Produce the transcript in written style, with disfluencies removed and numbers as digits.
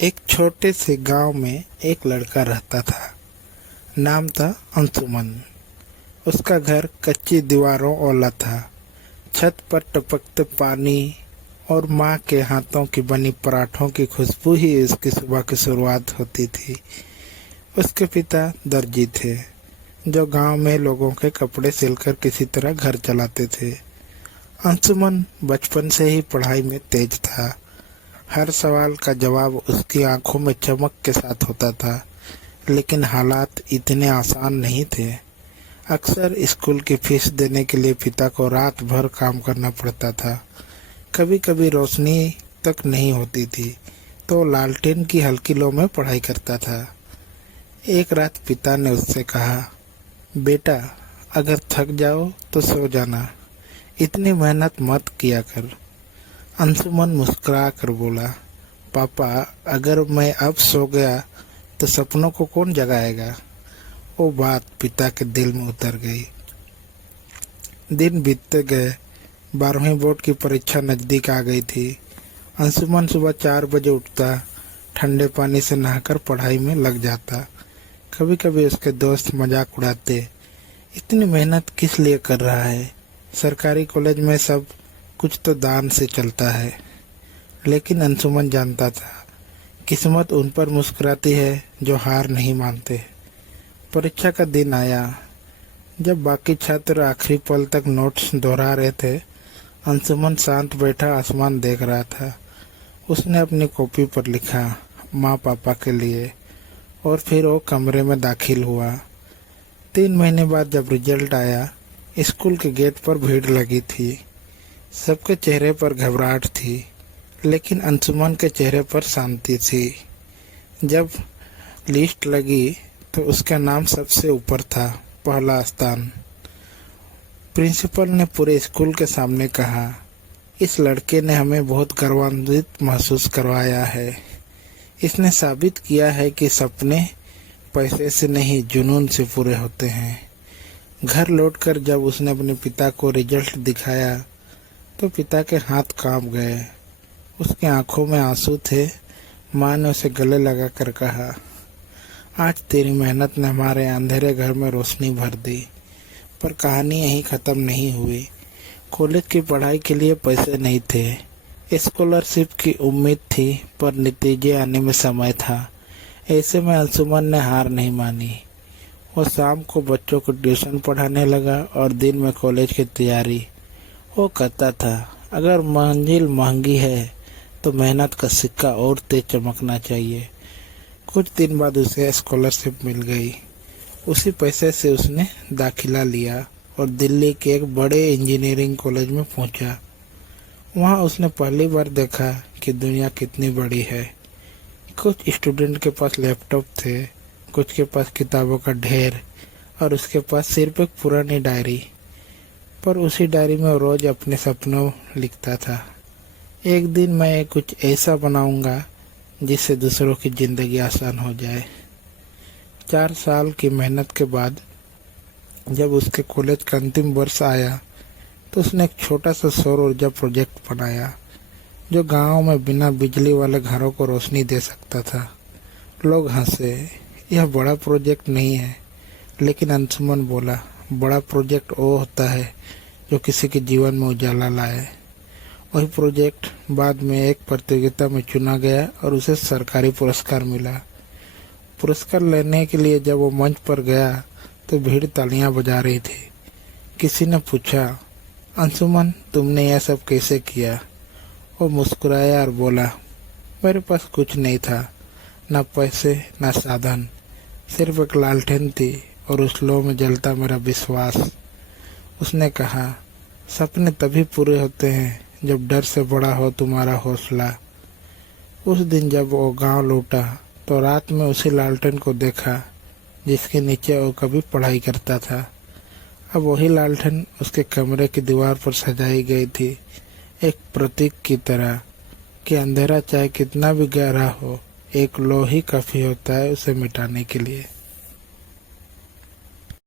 एक छोटे से गांव में एक लड़का रहता था। नाम था अंशुमन। उसका घर कच्ची दीवारों वाला था। छत पर टपकते पानी और माँ के हाथों की बनी पराठों की खुशबू ही उसकी सुबह की शुरुआत होती थी। उसके पिता दर्जी थे, जो गांव में लोगों के कपड़े सिलकर किसी तरह घर चलाते थे। अंशुमन बचपन से ही पढ़ाई में तेज था। हर सवाल का जवाब उसकी आंखों में चमक के साथ होता था, लेकिन हालात इतने आसान नहीं थे। अक्सर स्कूल की फीस देने के लिए पिता को रात भर काम करना पड़ता था। कभी कभी रोशनी तक नहीं होती थी, तो लालटेन की हल्की लो में पढ़ाई करता था। एक रात पिता ने उससे कहा, बेटा, अगर थक जाओ तो सो जाना, इतनी मेहनत मत किया कर। अंशुमन मुस्कुरा कर बोला, पापा, अगर मैं अब सो गया तो सपनों को कौन जगाएगा। वो बात पिता के दिल में उतर गई। दिन बीतते गए। 12वीं बोर्ड की परीक्षा नज़दीक आ गई थी। अंशुमन सुबह 4 बजे उठता, ठंडे पानी से नहाकर पढ़ाई में लग जाता। कभी कभी उसके दोस्त मजाक उड़ाते, इतनी मेहनत किस लिए कर रहा है, सरकारी कॉलेज में सब कुछ तो दान से चलता है। लेकिन अंशुमन जानता था, किस्मत उन पर मुस्कुराती है जो हार नहीं मानते। परीक्षा का दिन आया। जब बाकी छात्र आखिरी पल तक नोट्स दोहरा रहे थे, अंशुमन शांत बैठा आसमान देख रहा था। उसने अपनी कॉपी पर लिखा, माँ पापा के लिए, और फिर वो कमरे में दाखिल हुआ। 3 महीने बाद जब रिजल्ट आया, स्कूल के गेट पर भीड़ लगी थी। सबके चेहरे पर घबराहट थी, लेकिन अंशुमन के चेहरे पर शांति थी। जब लिस्ट लगी तो उसका नाम सबसे ऊपर था, पहला स्थान। प्रिंसिपल ने पूरे स्कूल के सामने कहा, इस लड़के ने हमें बहुत गौरवान्वित महसूस करवाया है। इसने साबित किया है कि सपने पैसे से नहीं, जुनून से पूरे होते हैं। घर लौटकर जब उसने अपने पिता को रिजल्ट दिखाया तो पिता के हाथ कांप गए। उसकी आंखों में आंसू थे। माँ ने उसे गले लगाकर कहा, आज तेरी मेहनत ने हमारे अंधेरे घर में रोशनी भर दी। पर कहानी यहीं ख़त्म नहीं हुई। कॉलेज की पढ़ाई के लिए पैसे नहीं थे, स्कॉलरशिप की उम्मीद थी, पर नतीजे आने में समय था। ऐसे में अंशुमन ने हार नहीं मानी। वो शाम को बच्चों को ट्यूशन पढ़ाने लगा और दिन में कॉलेज की तैयारी। वो कहता था, अगर मंजिल महंगी है तो मेहनत का सिक्का और तेज चमकना चाहिए। कुछ दिन बाद उसे स्कॉलरशिप मिल गई। उसी पैसे से उसने दाखिला लिया और दिल्ली के एक बड़े इंजीनियरिंग कॉलेज में पहुंचा। वहां उसने पहली बार देखा कि दुनिया कितनी बड़ी है। कुछ स्टूडेंट के पास लैपटॉप थे, कुछ के पास किताबों का ढेर, और उसके पास सिर्फ एक पुरानी डायरी। पर उसी डायरी में रोज अपने सपनों लिखता था, एक दिन मैं कुछ ऐसा बनाऊंगा जिससे दूसरों की जिंदगी आसान हो जाए। 4 साल की मेहनत के बाद जब उसके कॉलेज का अंतिम वर्ष आया तो उसने एक छोटा सा सौर ऊर्जा प्रोजेक्ट बनाया, जो गांव में बिना बिजली वाले घरों को रोशनी दे सकता था। लोग हंसे, यह बड़ा प्रोजेक्ट नहीं है। लेकिन अंशुमन बोला, बड़ा प्रोजेक्ट वो होता है जो किसी के जीवन में उजाला लाए। वही प्रोजेक्ट बाद में एक प्रतियोगिता में चुना गया और उसे सरकारी पुरस्कार मिला। पुरस्कार लेने के लिए जब वो मंच पर गया तो भीड़ तालियां बजा रही थी। किसी ने पूछा, अंशुमन, तुमने यह सब कैसे किया। वो मुस्कुराया और बोला, मेरे पास कुछ नहीं था, ना पैसे ना साधन, सिर्फ एक लालटेन थी और उस लो में जलता मेरा विश्वास। उसने कहा, सपने तभी पूरे होते हैं जब डर से बड़ा हो तुम्हारा हौसला। उस दिन जब वो गांव लौटा तो रात में उसी लालटेन को देखा जिसके नीचे वो कभी पढ़ाई करता था। अब वही लालटेन उसके कमरे की दीवार पर सजाई गई थी, एक प्रतीक की तरह कि अंधेरा चाहे कितना भी गहरा हो, एक लो ही काफी होता है उसे मिटाने के लिए।